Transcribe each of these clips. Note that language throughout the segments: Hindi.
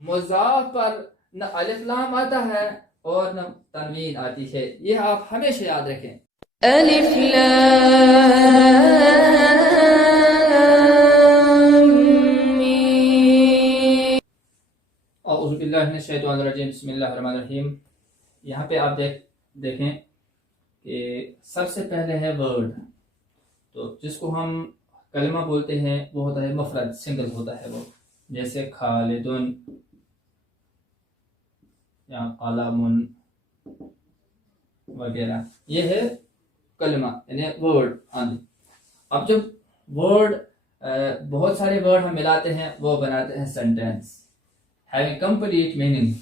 मुज़ाफ पर न अलिफ लाम आता है और न तनवीन आती है, ये आप हमेशा याद रखें। अलिफ लाम मीम। औज़ु बिल्लाहि मिनश शैतानिर रजीम, बिस्मिल्लाहिर रहमानिर रहीम। यहाँ पे आप देखें कि सबसे पहले है वर्ड, तो जिसको हम कलमा बोलते हैं वो होता है मुफरद, सिंगल होता है वो, जैसे खालिदुन या कलमुन वगैरह, ये है कलमा यानी वर्ड। अब जब वर्ड बहुत सारे वर्ड हम मिलाते हैं वो बनाते हैं sentence having complete meaning.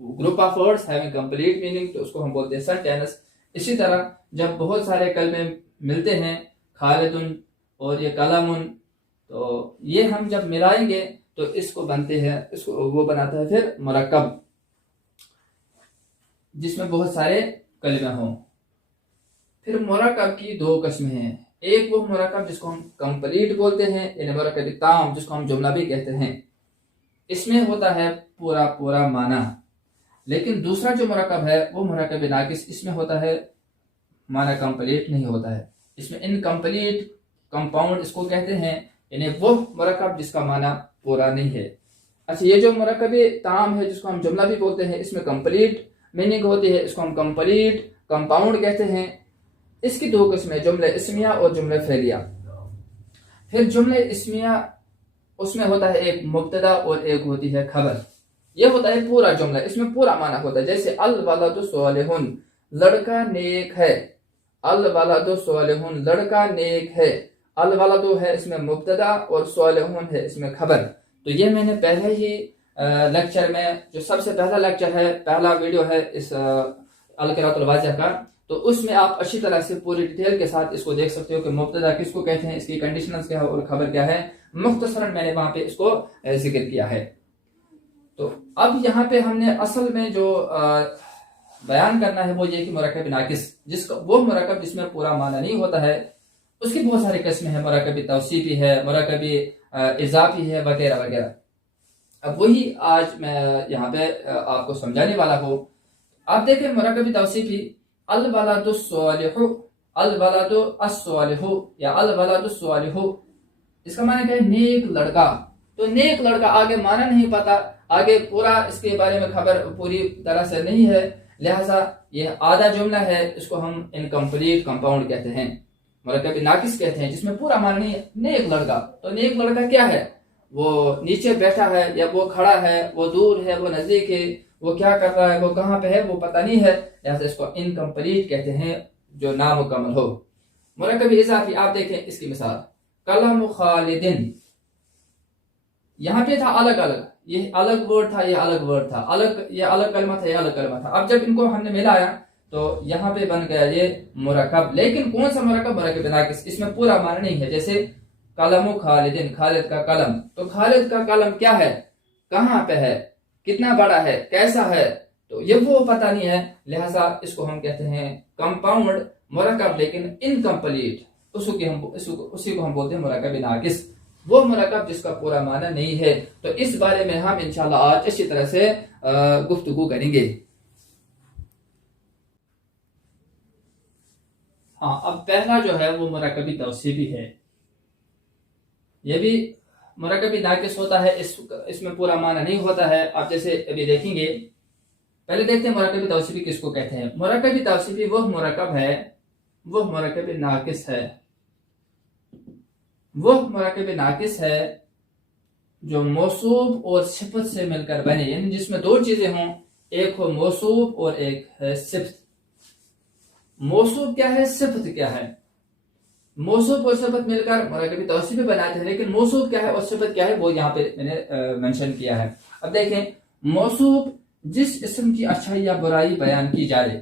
Group of words having complete meaning, तो उसको हम बोलते हैं सेंटेंस। इसी तरह जब बहुत सारे कलमे मिलते हैं, खालिदुन और ये कलमुन, तो ये हम जब मिलाएंगे तो इसको बनते हैं, इसको वो बनाता है फिर मुरक्कब, जिसमें बहुत सारे कलमे हों। फिर मुरक्कब की दो किस्में हैं। एक वो मुरक्कब जिसको हम कंप्लीट बोलते हैं, यानी मुरक्कब ताम, जिसको हम जुमला भी कहते हैं, इसमें होता है पूरा पूरा माना। लेकिन दूसरा जो मुरक्कब है वो मुरक्कब नाकिस, इसमें होता है माना कंप्लीट नहीं होता है, इसमें इनकम्प्लीट कंपाउंड इसको कहते हैं, यानी वो मुरक्कब जिसका माना पूरा नहीं है। अच्छा, ये जो मुरक्कब ताम है जिसको हम जुमला भी बोलते हैं, इसमें कंप्लीट मीनिंग होती है, इसको हम कंप्लीट कंपाउंड कहते हैं। इसकी दो किस्में, जुमले इस्मिया और जुमले फेलिया। फिर जुमले इस्मिया, उसमें होता है एक मुब्तदा और एक होती है खबर। यह होता है पूरा जुमला, इसमें पूरा माना होता है, जैसे अल वलदु सालिहुन, लड़का नेक है। अल वलदु सालिहुन, लड़का नेक है। अल वलदु है इसमें मुब्तदा और सालिहुन है इसमें खबर। तो ये मैंने पहले ही लेक्चर में, जो सबसे पहला लेक्चर है, पहला वीडियो है इस अल क़िराअतुल वाज़िह का, तो उसमें आप अच्छी तरह से पूरी डिटेल के साथ इसको देख सकते हो कि मुब्तदा किसको कहते हैं, इसकी कंडीशंस क्या है और खबर क्या है। मुख्तसरन मैंने वहां पे इसको जिक्र किया है। तो अब यहाँ पे हमने असल में जो बयान करना है वो ये कि मुरक्कब नाकिस, जिसका वो मुरक्कब जिसमें पूरा माना नहीं होता है, उसकी बहुत सारी किस्में हैं। मुरक्कब तौसीफी है, मुरक्कब इजाफी है, वगैरह वगैरह। अब वही आज मैं यहाँ पे आपको समझाने वाला हूँ। आप देखें मुरक्कब तौसीफी, अल वलदु सालिहु, अल वलदु अस्सालिहु या अल वलदु सालिहु, इसका माने क्या है, नेक लड़का। तो नेक लड़का आगे माना नहीं पता, आगे पूरा इसके बारे में खबर पूरी तरह से नहीं है, लिहाजा ये आधा जुमला है, इसको हम इनकम्प्लीट कंपाउंड कहते हैं, मुरक्कब नाकिस कहते हैं, जिसमें पूरा माना नहीं है। नेक लड़का, तो नेक लड़का क्या है, वो नीचे बैठा है या वो खड़ा है, वो दूर है, वो नजदीक है, वो क्या कर रहा है, वो कहाँ पे है, वो पता नहीं है, लिहाजा इसको इनकम्प्लीट कहते हैं, जो नामुकम्मल हो। मुरक्कब इजाफी, आप देखें इसकी मिसाल, कलम खालिदिन, यहाँ पे था अलग अलग, ये अलग वर्ड था, ये अलग वर्ड था, अलग ये अलग कलमा था, ये अलग कलमा था। अब जब इनको हमने मिलाया तो यहाँ पे बन गया ये मुरक्कब। लेकिन कौन सा मुरक्कब, मुरक्कब नाकिस, इसमें पूरा माना नहीं है। जैसे कलमु खालिदिन, खालिद का कलम, तो खालिद का कलम क्या है, कहाँ पे है, कितना बड़ा है, कैसा है, तो ये वो पता नहीं है, लिहाजा इसको हम कहते हैं कंपाउंड मुरक्कब, लेकिन इनकम्प्लीट, उसी को हम बोलते हैं मुरक्कब नाकिस, वो मुरक्कब जिसका पूरा माना नहीं है। तो इस बारे में हम इंशाल्लाह आज अच्छी तरह से गुफ्तगू करेंगे। हाँ, अब पहला जो है वो मुरक्कब तौसीफी है। ये भी मुरक्कब नाकिस होता है, इसमें पूरा माना नहीं होता है। आप जैसे अभी देखेंगे, पहले देखते हैं मुरक्कब तौसीफी किसको कहते हैं। मुरक्कब तौसीफी वह मुरक्कब है, वह मुरक्कब नाकिस है, वह मुरक्कब नाकिस है जो मौसूफ और सिफत से मिलकर बने, यानी जिसमें दो चीजें हों, एक हो मौसूफ और एक है सिफत। मौसूफ क्या है, सिफत क्या है, मौसूफ और सिफत मिलकर मुरक्कब तौसीफी बनाते हैं। लेकिन मौसूफ क्या है और सिफत क्या है वो यहाँ पे मैंने मेंशन किया है। अब देखें, मौसूफ जिस इस्म की अच्छाई या बुराई बयान की जाए,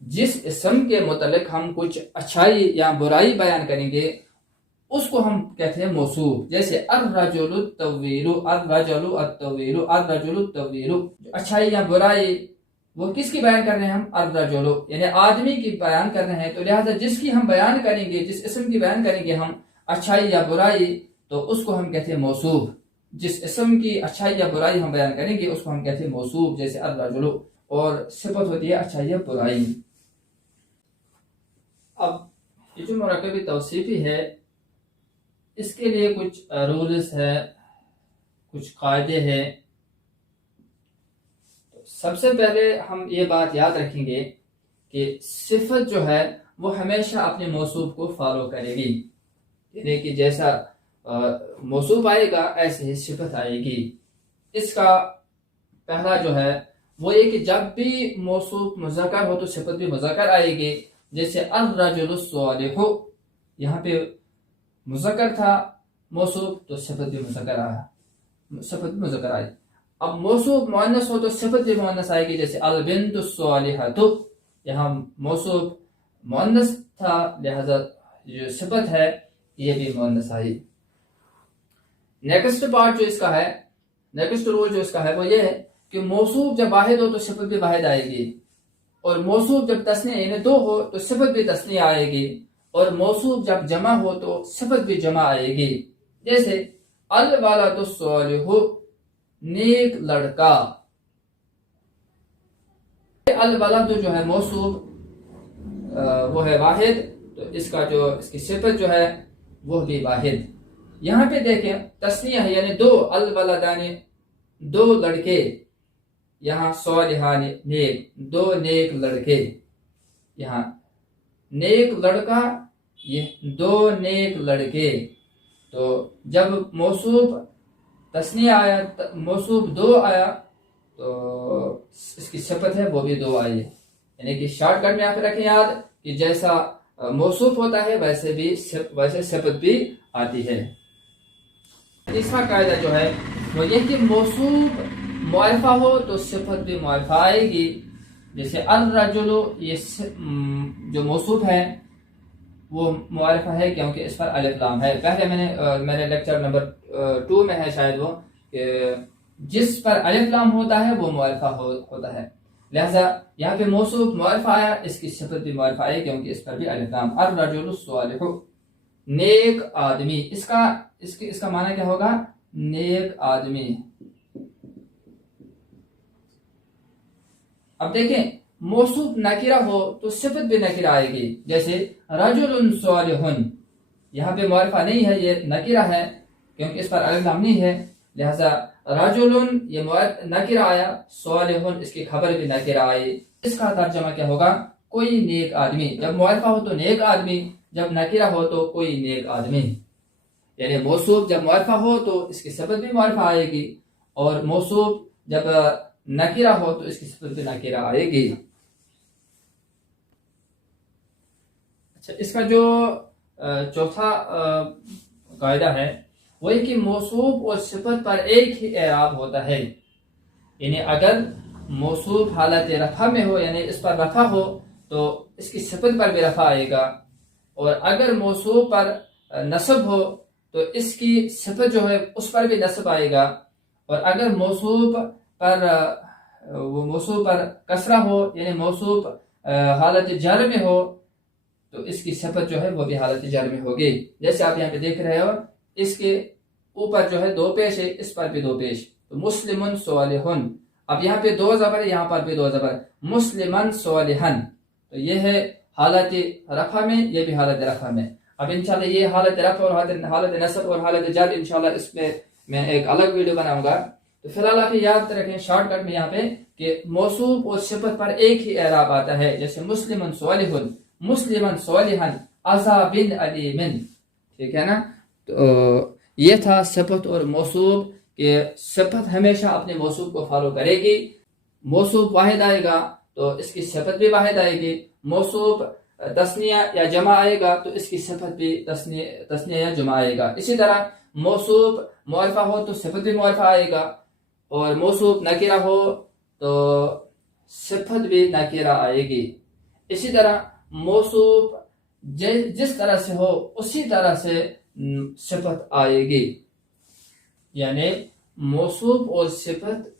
जिस इस्म के मुतल्लिक हम कुछ अच्छाई या बुराई बयान करेंगे उसको हम कहते हैं मौसूफ। जैसे अर्रजुलु तव्वीलु, अर्रजुलु अत्तव्वीलु, अर्रजुलु तव्वीलु, अच्छाई या बुराई वो किसकी बयान कर रहे हैं हम, अर्रजुलु, यानी आदमी की बयान कर रहे हैं। तो लिहाजा जिसकी हम बयान करेंगे, जिस इस्म की बयान करेंगे हम अच्छाई या बुराई, तो उसको हम कहते हैं मौसूफ। जिस इसम की अच्छाई या बुराई हम बयान करेंगे उसको हम कहते हैं मौसूफ, जैसे अर्रजुलु, और सिफत होती है अच्छाई या बुराई। अब ये जो मुरक्कबी तौसीफी है इसके लिए कुछ रूल्स है, कुछ कायदे हैं। तो सबसे पहले हम ये बात याद रखेंगे कि सिफत जो है वो हमेशा अपने मौसूफ को फॉलो करेगी, यानी कि जैसा मौसूफ आएगा ऐसे ही सिफत आएगी। इसका पहला जो है वो ये कि जब भी मौसूफ मुज़क्कर हो तो सिफत भी मुज़क्कर आएगी। जैसे अर्रजुलु सालिहु, यहाँ पे मुज़क्कर था मौसूफ तो सिफत भी मुज़क्कर आया, सिफत भी मुज़क्कर आई। अब मौसूफ मुअन्नस हो तो सिफत भी मुअन्नस आएगी, जैसे अल बिन्तु सालिहतु, यहाँ मौसूफ मुअन्नस था लिहाजा जो सिफत है ये भी मुअन्नस आई। नेक्स्ट पार्ट जो इसका है, नेक्स्ट रूल जो इसका है वो ये है कि मौसूफ जब वाहिद हो तो सिफत भी वाहिद आएगी, और मौसूफ जब तस्नीया यानी दो हो तो सिफत भी तस्नीया आएगी, और मौसूफ जब जमा हो तो सिफत भी जमा आएगी। जैसे अल वलदु सालिहु, नेक लड़का। अल वलदु जो है मौसूफ वो है वाहिद, तो इसका जो इसकी सिफत जो है वो भी वाहिद। यहाँ पे देखें तस्नीया है यानी दो, अल वलदानी दो लड़के, यहाँ सालिहानी नेक, दो नेक लड़के, यहाँ नेक लड़का, ये दो नेक लड़के। तो जब मौसूफ तस्नीया आया, मौसूफ दो आया तो इसकी सिफत है वो भी दो आई, यानी कि शॉर्टकट में आप रखें याद कि जैसा मौसूफ होता है वैसे सिफत भी आती है। तीसरा कायदा जो है वो ये कि मौसूफ मुअरफा हो तो सिफत भी मुअरफा आएगी। जैसे अर्रजुलु, ये जो मौसूफ है वो मुअरफा है क्योंकि इस पर अलिफ लाम है। पहले मैंने लेक्चर नंबर 2 में है शायद वो कि जिस पर अलिफ लाम होता है वो मुअरफा होता है, लिहाजा यहाँ पे मौसूफ मुअरफा आया, इसकी सिफत भी मुअरफा आई क्योंकि इस पर भी अलिफ लाम। अर्रजुलु सालिहु, नेक आदमी, इसका माना क्या होगा, नेक आदमी। अब देखें मौसूफ नकीरा हो तो सिफत भी नकीरा आएगी, जैसे रजुलुन सालिहुन, यहाँ पे मुअरफा नहीं है, ये नकीरा है क्योंकि इस पर अलिफ लाम नहीं है, लिहाजा रजुलुन ये नकीरा आया, सालिहुन इसकी खबर भी नकीरा आई। इसका तर्जमा क्या होगा, कोई नेक आदमी। जब मुअरफा हो तो नेक आदमी, जब नकीरा हो तो कोई नेक आदमी। यानी मौसूफ जब मुअरफा हो तो इसकी सिफत भी मुअरफा आएगी, और मौसूफ जब नकीरा हो तो इसकी सिफत भी नकीरा आएगी। अच्छा, इसका जो चौथा कायदा है वो है कि मौसूफ और सिफत पर एक ही एराब होता है, यानी अगर मौसूफ हालत रफा में हो यानी इस पर रफा हो तो इसकी सिफत पर भी रफा आएगा, और अगर मौसूफ पर नस्ब हो तो इसकी सिफत जो है उस पर भी नस्ब आएगा, और अगर मौसूफ पर कसरा हो यानी मौसूफ हालत जर में हो तो इसकी सिफत जो है वो भी हालत जर में होगी। जैसे आप यहाँ पे देख रहे हो, इसके ऊपर जो है दो पेश है, इस पर भी दो पेश, तो मुस्लिमुन सालिहुन। अब यहाँ पे दो जबर, यहाँ पर भी दो जबर, मुस्लिमन सालिहन, तो ये है हालत रफा में, ये भी हालत रफा में। अब इंशाल्लाह ये हालत रफा और हालत नसब और हालत जर इंशाल्लाह इसमें मैं एक अलग वीडियो बनाऊंगा। तो फिलहाल आप याद रखें शॉर्टकट में यहाँ पे कि मौसूफ और सिफत पर एक ही एराब आता है, जैसे मुस्लिमन सालिहुन, मुस्लिमन सालिहन, अज़ाबिन अलीमिन, ठीक है ना। तो ये था सिफत और मौसूफ कि सिफत हमेशा अपने मौसूफ को फॉलो करेगी। मौसूफ वाहिद आएगा तो इसकी सिफत भी वाहिद आएगी, मौसूफ तस्निया या जमा आएगा तो इसकी सिफत भी तस्निया या जमा आएगा। इसी तरह मौसूफ मुअरफा हो तो सिफत भी मुअरफा आएगा, और मौसूफ नकीरा हो तो सिफत भी नकीरा आएगी। इसी तरह मौसूफ जिस तरह से हो उसी तरह से सिफत आएगी, यानी मौसूफ और सिफत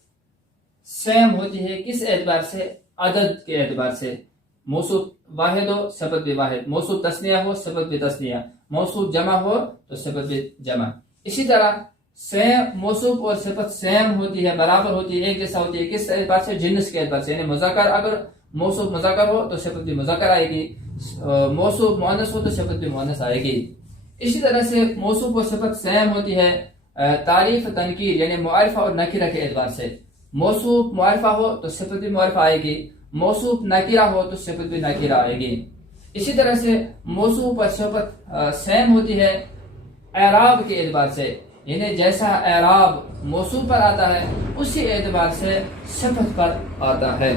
सेम होती है। किस एतबार से, अदद के एतबार से। मौसूफ वाहिद हो सिफत भी वाहिद, मौसूफ तस्निया हो सिफत भी तस्निया, मौसूफ जमा हो तो सिफत भी जमा। इसी तरह सेम मौसूफ और सिफत सेम होती है, बराबर होती है, एक जैसा होती है। किस एतबार से? जिन्स के एतबार से, यानी मुज़क्कर अगर मौसूफ मुज़क्कर हो तो सिफत भी मुज़क्कर आएगी, मौसूफ मुअन्नस हो तो सिफत भी मुअन्नस आएगी। इसी तरह से मौसूफ और सिफत सेम होती है तारीफ तनकीर यानी मुआरिफा और नकीरा के एतबार से। मौसूफ मुआरिफा हो तो सिफत भी मुआरिफा आएगी, मौसूफ नकीरा हो तो सिफत भी नकीरा आएगी। इसी तरह से मौसूफ और सिफत सेम होती है एराब के एतबार से, यानी जैसा एराब मौसूफ पर आता है उसी एतबार से सिफत पर आता है।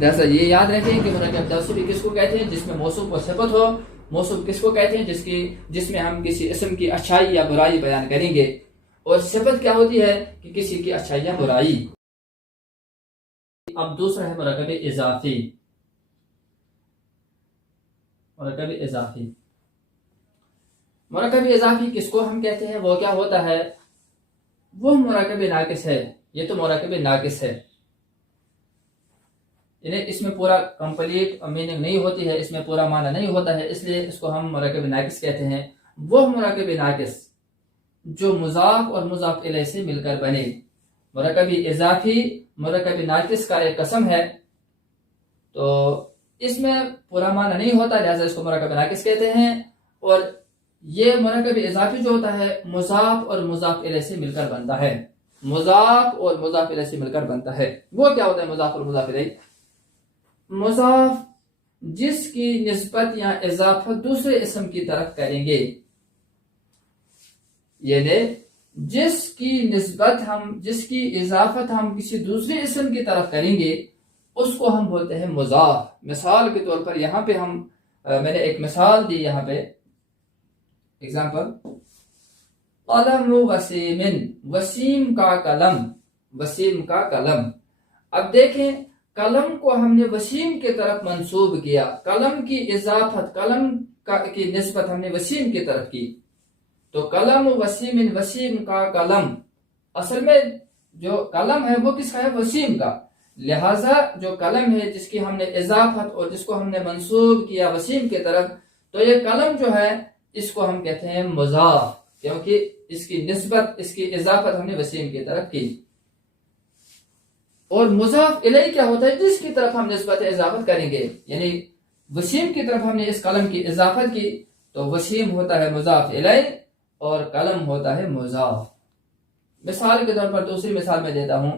जैसा ये याद रखें कि मुरक्कब तवसीफी किसको कहते हैं? जिसमें मौसूफ और सिफत हो। मौसूफ किसको कहते हैं? जिसमें हम किसी इस्म की अच्छाई या बुराई बयान करेंगे। और सिफत क्या होती है? कि किसी की अच्छाई या बुराई। अब दूसरा है मुरक्कब इजाफी। मुरक्कब इजाफी, मुरक्कब इजाफी किसको हम कहते हैं? वो क्या होता है? वो मुरक्कब नाकिस है। ये तो मुरक्कब नाकिस है, इन्हें इसमें पूरा कंप्लीट मीनिंग नहीं होती है, इसमें पूरा माना नहीं होता है, इसलिए इसको हम मुरक्कब नाकिस कहते हैं। वो मुरक्कब नाकिस जो मुजाफ और मुजाफ इलैह से मिलकर बने। मुरक्कब इजाफी मुरक्कब नाकिस का एक कसम है, तो इसमें पूरा माना नहीं होता, लिहाजा इसको मुरक्कब नाकिस कहते हैं। और ये मुरक्कब इजाफी जो होता है मुजाफ और मुजाफ इलैह से मिलकर बनता है। मुजाफ और मुजाफ इलैह से मिलकर बनता है। वो क्या होता है मुजाफ और मुजाफ इलैह? मुजाफ जिसकी निस्बत या इजाफत दूसरे इस्म की तरफ करेंगे, यानी जिसकी इजाफत हम किसी दूसरे इस्म की तरफ करेंगे उसको हम बोलते हैं मुजाफ। मिसाल के तौर पर यहाँ पे मैंने एक मिसाल दी, यहाँ पे एग्जाम्पल, कलम वसीमिन, वसीम का कलम, वसीम का कलम। अब देखें कलम को हमने वसीम की तरफ मंसूब किया, कलम की इजाफत की निस्बत हमने वसीम की तरफ की, तो कलम वसीमिन, वसीम का कलम। असल में जो कलम है वो किसका है? वसीम का। लिहाजा जो कलम है जिसकी हमने इजाफत और जिसको हमने मंसूब किया वसीम की तरफ, तो ये कलम जो है इसको हम कहते हैं मुजाफ, क्योंकि इसकी निस्बत, इसकी इजाफत हमने वसीम की तरफ की। और मुजाफ इलैह क्या होता है? जिसकी तरफ हम निस्बत इजाफत करेंगे, यानी वसीम की तरफ हमने इस कलम की इजाफत की, तो वसीम होता है मुजाफ इलैह और कलम होता है मुजाफ। मिसाल के तौर पर दूसरी मिसाल में देता हूं,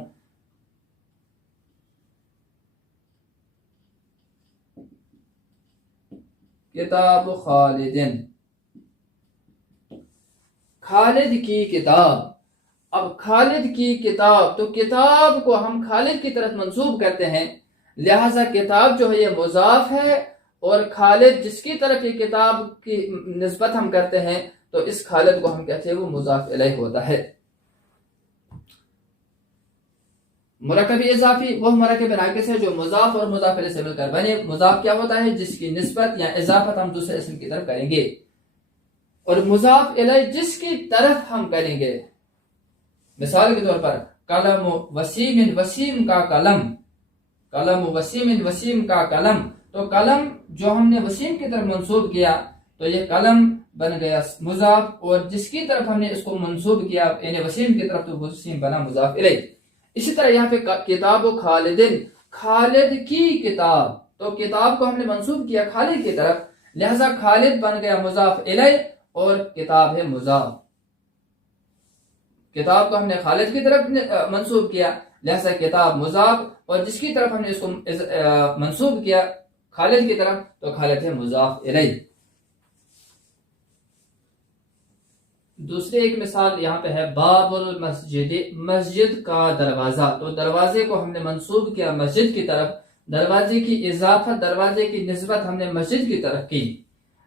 किताब खालिदिन, खालिद की किताब। अब खालिद की किताब, तो किताब को हम खालिद की तरफ मंसूब करते हैं, लिहाजा किताब जो है ये मुजाफ है, और खालिद जिसकी तरफ ये किताब की निस्बत हम करते हैं तो इस खालिद को हम कहते हैं वो मुजाफ इलैह होता है। मुरक्कब इजाफी वो मुरक्कब नाकिस है जो मुजाफ और मुजाफ इलैह से मिलकर बने। मुजाफ क्या होता है? जिसकी निस्बत या इजाफत हम दूसरे इस्म की तरफ करेंगे, और मुजाफ इलैह जिसकी तरफ हम करेंगे। मिसाल के तौर पर कलम वसीमिन, वसीम का कलम, कलम वसीमिन, वसीम का कलम। तो कलम जो हमने वसीम की तरफ मंसूब किया तो ये कलम बन गया मुजाफ, और जिसकी तरफ हमने इसको मंसूब किया यानी वसीम की तरफ, तो वसीम बना मुजाफ इलैह। इसी तरह यहाँ पे किताब खालिदिन, खालिद की किताब, तो किताब को हमने मंसूब किया खालिद की तरफ, लिहाजा खालिद बन गया मुजाफ इलैह और किताब है मुजाफ। किताब को हमने खालिद की तरफ मंसूब किया, लिहाजा किताब मुजाफ, और जिसकी तरफ हमने इसको मंसूब किया खालिद की तरफ, तो खालिद है मुजाफ इलैह। दूसरी एक मिसाल यहाँ पे है बाबुल मस्जिद, मस्जिद का दरवाजा। तो दरवाजे को हमने मंसूब किया मस्जिद की तरफ, दरवाजे की इजाफत, दरवाजे की निस्बत हमने मस्जिद की तरफ की,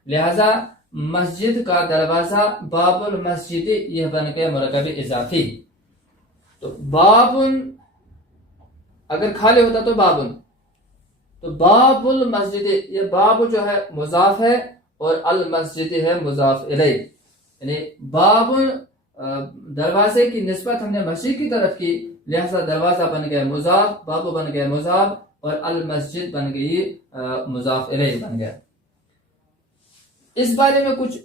लिहाजा मस्जिद का दरवाजा बाबुल मस्जिद यह बन गया मुरक्कब इजाफी। तो बाबुन अगर खाली होता तो बाबुन, तो बाबुल मस्जिद, ये बाब जो है मुजाफ है और अल मस्जिद है मुजाफ इलैह, यानी बाबुन दरवाजे की निस्बत हमने मस्जिद की तरफ की, लिहाजा दरवाजा बन गया मुजाफ, बाबू बन गया मुजाफ, और अल मस्जिद बन गई मुजाफ इलैह बन गया। इस बारे में कुछ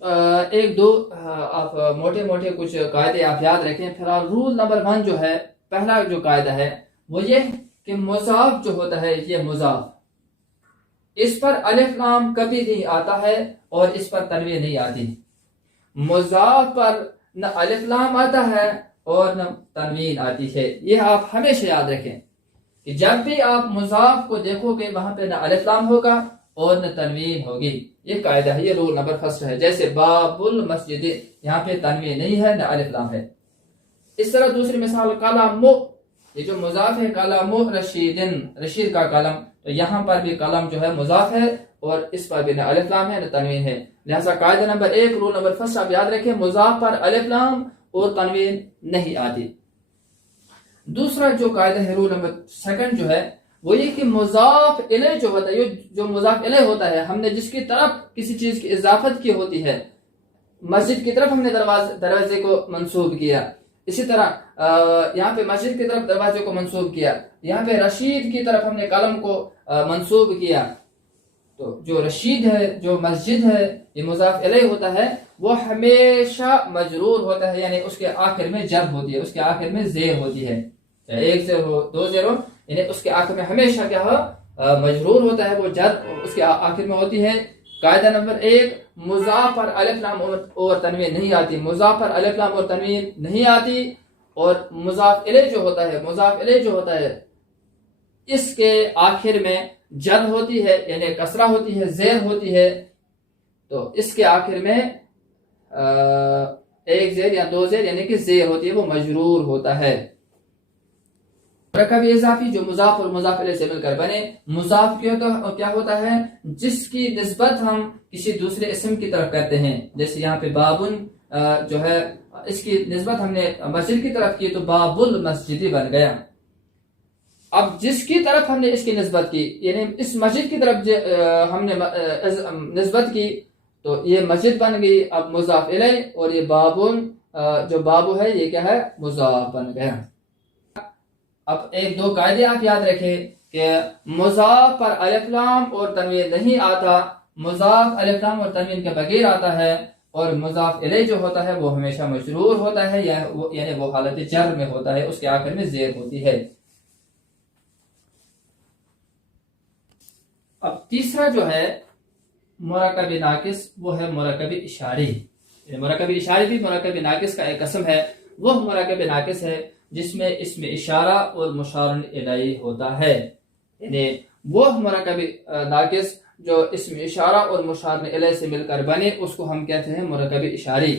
एक दो आप मोटे मोटे कुछ कायदे आप याद रखें। फिलहाल रूल नंबर 1 जो है, पहला जो कायदा है वो ये कि मुजाफ जो होता है, ये मुजाफ, इस पर अलिफ लाम कभी नहीं आता है और इस पर तनवीन नहीं आती। मुजाफ पर न अलिफ लाम आता है और न तनवीन आती है। यह आप हमेशा याद रखें कि जब भी आप मुजाफ को देखोगे वहां पे न अलिफ लाम होगा और न तनवीन होगी। ये कायदा है, ये रूल नंबर 1 है। जैसे बाबुल मस्जिद, यहाँ पे तनवीन नहीं है, न अलिफ लाम है। इस तरह दूसरी मिसाल कलम, ये जो मुजाफ है, कलम रशीदिन, रशीद का कलम, तो यहाँ पर भी कलम जो है मुजाफ है और इस पर भी न अलिफ लाम है न तनवीन है। लिहाजा कायदा नंबर 1 रूल नंबर 1 आप याद रखें, मुजाफ पर अलिफ लाम और तनवीन नहीं आती। दूसरा जो कायदा है रूल नंबर 2 जो है वो ये कि मुजाफ इले जो होता है, जो मुजाफ इले होता है, हमने जिसकी तरफ किसी चीज की इजाफत की होती है, मस्जिद की तरफ हमने दरवाजे को मंसूब किया, इसी तरह यहाँ पे मस्जिद की तरफ दरवाजे को मंसूब किया, यहाँ पे रशीद की तरफ हमने कलम को मंसूब किया, तो जो रशीद है, जो मस्जिद है, ये मुजाफ इले होता है, वो हमेशा मजरूर होता है, यानी उसके आखिर में जर होती है, उसके आखिर में जेर होती है, चाहे 1 0 हो 2 0, यानी उसके आखिर में हमेशा क्या हो, मजरूर होता है, वो जर उसके आखिर में होती है। कायदा नंबर 1, मुजाफ पर अलिफ लाम और तनवीन नहीं आती, मुजाफ पर अलिफ लाम और तनवीन नहीं आती। और मुजाफ इले जो होता है, मुजाफ इले जो होता है, इसके आखिर में जर होती है, यानी कसरा होती है, जेर होती है, तो इसके आखिर में 1 जेर या 2 जेर यानी कि जेर होती है, वो मजरूर होता है। मुरक्कब इजाफी जो मुजाफ और मुजाफ इलैह से मिलकर बने। मुजाफ क्या होता है, जिसकी निस्बत हम किसी दूसरे इस्म की तरफ करते हैं। जैसे यहाँ पे बाबुन जो है, इसकी निस्बत हमने मस्जिद की तरफ की तो बाबुल मस्जिद बन गया। अब जिसकी तरफ हमने इसकी निस्बत की, यानी इस मस्जिद की तरफ हमने निस्बत की, तो ये मस्जिद बन गई अब मुजाफ इलैह, और ये बाबुन जो बाबू है ये क्या है, मुजाफ बन गया। अब 1 2 कायदे आप याद रखें कि मुजाफ पर अलिफ लाम और तनवीन नहीं आता, मुजाफ अलिफ लाम और तनवीन के बगैर आता है, और मुजाफ इलैह जो होता है वो हमेशा मजरूर होता है, यानी वो हालत जर में होता है, उसके आखिर में जेर होती है। अब तीसरा जो है मुरक्कब नाकिस, वो है मुरक्कब इशारी। मुरक्कब इशारी भी मुरक्कब नाकिस का एक किस्म है। वह मुरक्कब नाकिस है जिसमें इसमें इशारा और मुशार इलैह होता है, यानी वो मुरक्कब नाकिस जो इसमें इशारा और मुशार इलैह से मिलकर बने, उसको हम कहते हैं मुरक्कब इशारी,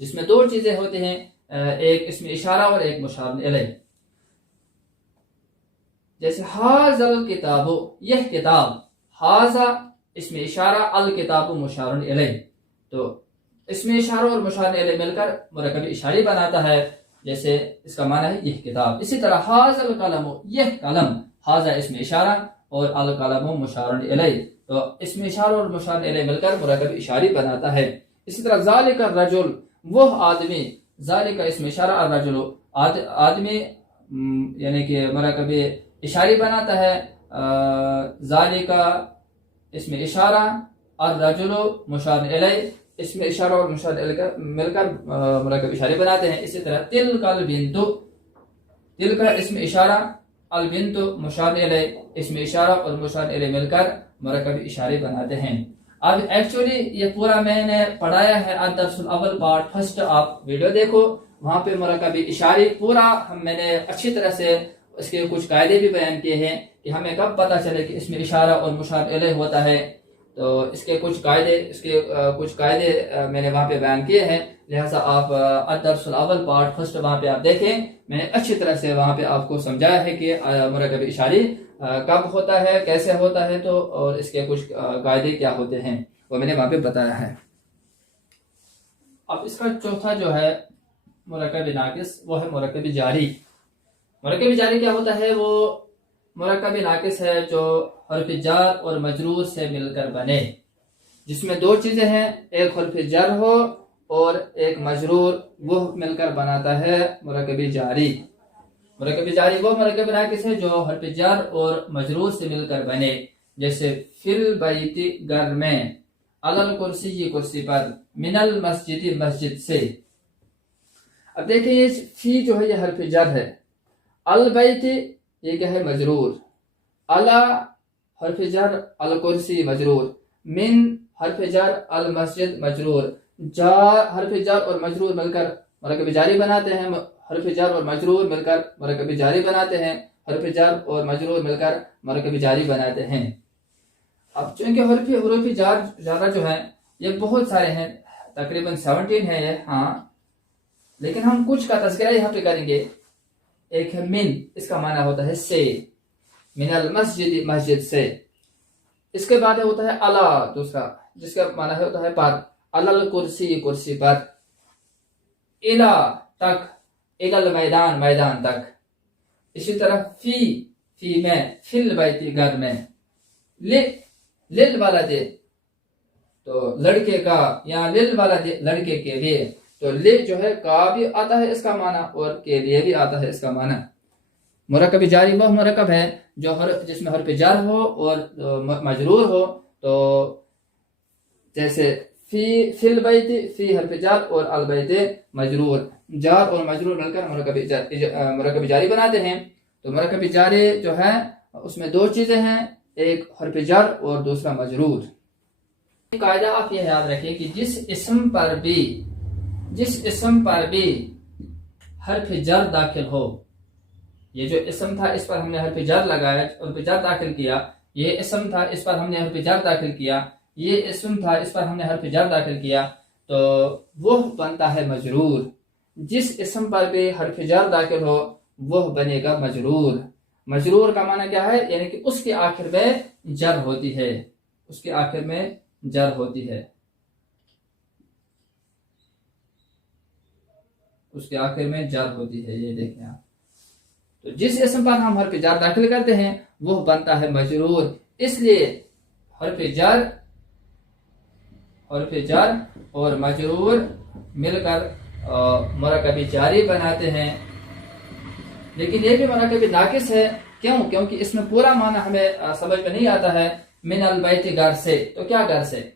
जिसमें 2 चीजें होती हैं, एक इसमें इशारा और एक मुशार इलैह। जैसे हाज़ल किताबो, यह किताब, हाजा इसमें इशारा, अल किताबो मुशार इलैह, तो इसमें इशारा और मुशार इलैह मिलकर मुरक्कब इशारी बनाता है। जैसे इसका माना है यह किताब। इसी तरह हाज़ल कलम, यह कलम, हाजा इसमें इशारा और अल कलम मुशार इलैह, तो इसमें इशारा और मुशार इलैह मिलकर मुरक्कब इशारी बनाता है। इसी तरह ज़ालिका रजुल, वह आदमी, ज़ालिका इसमें इशारा और रजुल आदमी, यानी कि मुरक्कब इशारी बनाता है। ज़ालिका इसमें इशारा और रजुल मुशार इलैह, इसमें इशारा और मुशार इलैह मिलकर मुरक्कब इशारे बनाते हैं। इसी तरह तिल कल बिंदु, तिल का इसमें इशारा, अल बिंदु मुशार इलैह, इसमें इशारा और मुशार इलैह मिलकर मुरक्कब इशारे बनाते हैं। अब एक्चुअली ये पूरा मैंने पढ़ाया है अद-दर्सुल अव्वल पार्ट 1, आप वीडियो देखो, वहां पे मुरक्कब इशारे पूरा मैंने अच्छी तरह से इसके कुछ कायदे भी बयान किए हैं कि हमें कब पता चले कि इसमें इशारा और मुशार इलैह होता है, तो इसके कुछ कायदे मैंने वहाँ पे बयान किए हैं। लिहाजा आप अद-दर्सुल अव्वल पार्ट 1 वहाँ पे आप देखें, मैंने अच्छी तरह से वहाँ पे आपको समझाया है कि मुरक्कब इशारी कब होता है, कैसे होता है, तो और इसके कुछ कायदे क्या होते हैं वो मैंने वहाँ पे बताया है। अब इसका चौथा जो है मुरक्कब नाकिस, वो है मुरक्कब जारी। मुरक्कब जारी क्या होता है, वो मुरक्कब नाकिस है जो हर्फ जार और मजरूर से मिलकर बने, जिसमें 2 चीजें हैं, एक हर्फ जार हो और एक मजरूर, वो मिलकर बनाता है मुरक्कब जारी। मुरक्कब जारी वो मुरक्कब नाकिस है जो हर्फ जार और मजरूर से मिलकर बने। जैसे फिल बैती, घर में, अलल कुर्सी, ये कुर्सी पर, मिनल मस्जिद, मस्जिद से। अब देखिए ये फी जो है ये हर्फ जर है, अल बैत ये क्या है मजरूर, अला हर्फ जर, अल कुर्सी मजरूर, मिन हर्फ जर, अल मस्जिद मजरूर, जा हर्फ जर और मजरूर मिलकर मुरक्कब जारी बनाते हैं, हर्फ जर और मजरूर मिलकर मुरक्कब जारी बनाते हैं, हर्फ जर और मजरूर मिलकर मुरक्कब जारी बनाते हैं। अब चूंकि हरूफ जार ज़्यादा जो है ये बहुत सारे हैं, तकरीबन 17 है ये, हाँ, लेकिन हम कुछ का तज़किरा यहाँ पे करेंगे। एक है मिन, इसका माना होता है से, मिनल मस्जिद, मस्जिद से। इसके बाद होता है अला, दूसरा जिसका माना होता है पर, अलल कुर्सी, कुर्सी पर, इला तक, इलल मैदान, मैदान तक। इसी तरह फी में, फिल बैती घर में, लिल वाला दे तो लड़के का, या लिल वाला दे लड़के के लिए, तो ले जो है का भी आता है इसका माना और के लिए भी आता है इसका माना। मुरक्कब जारी वह मुरक्कब है जो जिसमें हर्फ जार हो और मजरूर हो, तो जैसे फिल बैती, फी हर्फ जार और अल बैत मजरूर, जार और मजरूर मिलकर मुरक्कब जारी बनाते हैं। तो मुरक्कब जारी जो है उसमें दो चीजें हैं, एक हर्फ जार और दूसरा मजरूर। कायदा आप यह याद रखिए कि जिस इस्म पर भी हर्फ जर दाखिल हो, ये जो इस्म था इस पर हमने हर्फ जर लगाया, हर्फ जर दाखिल किया, ये इस्म था इस पर हमने हर्फ जर दाखिल किया, ये इस्म था इस पर हमने हर्फ जर दाखिल किया, तो वह बनता है मजरूर। जिस इस्म पर भी हर्फ जर दाखिल हो वह बनेगा मजरूर। मजरूर का माना क्या है, यानी कि उसके आखिर में जर होती है, उसके आखिर में जर होती है, उसके आखिर में जर होती है। ये देखें आप, तो जिस इस्म पर हम हर्फ जर दाखिल करते हैं वह बनता है मजरूर। इसलिए हर्फ जर और मजरूर मिलकर मुरक्कब जारी बनाते हैं। लेकिन ये भी मुरक्कब नाकिस है, क्यों? क्योंकि इसमें पूरा माना हमें समझ में नहीं आता है। मिन अल बैत घर से, तो क्या घर से,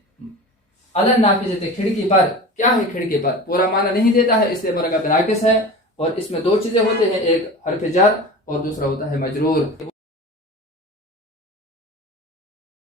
अलन नाफिज़ खिड़की पर, क्या है खिड़की पर, पूरा माना नहीं देता है, इसलिए मुरक्कब नाकिस है। और इसमें दो चीजें होते हैं, एक हर्फ जर और दूसरा होता है मजरूर।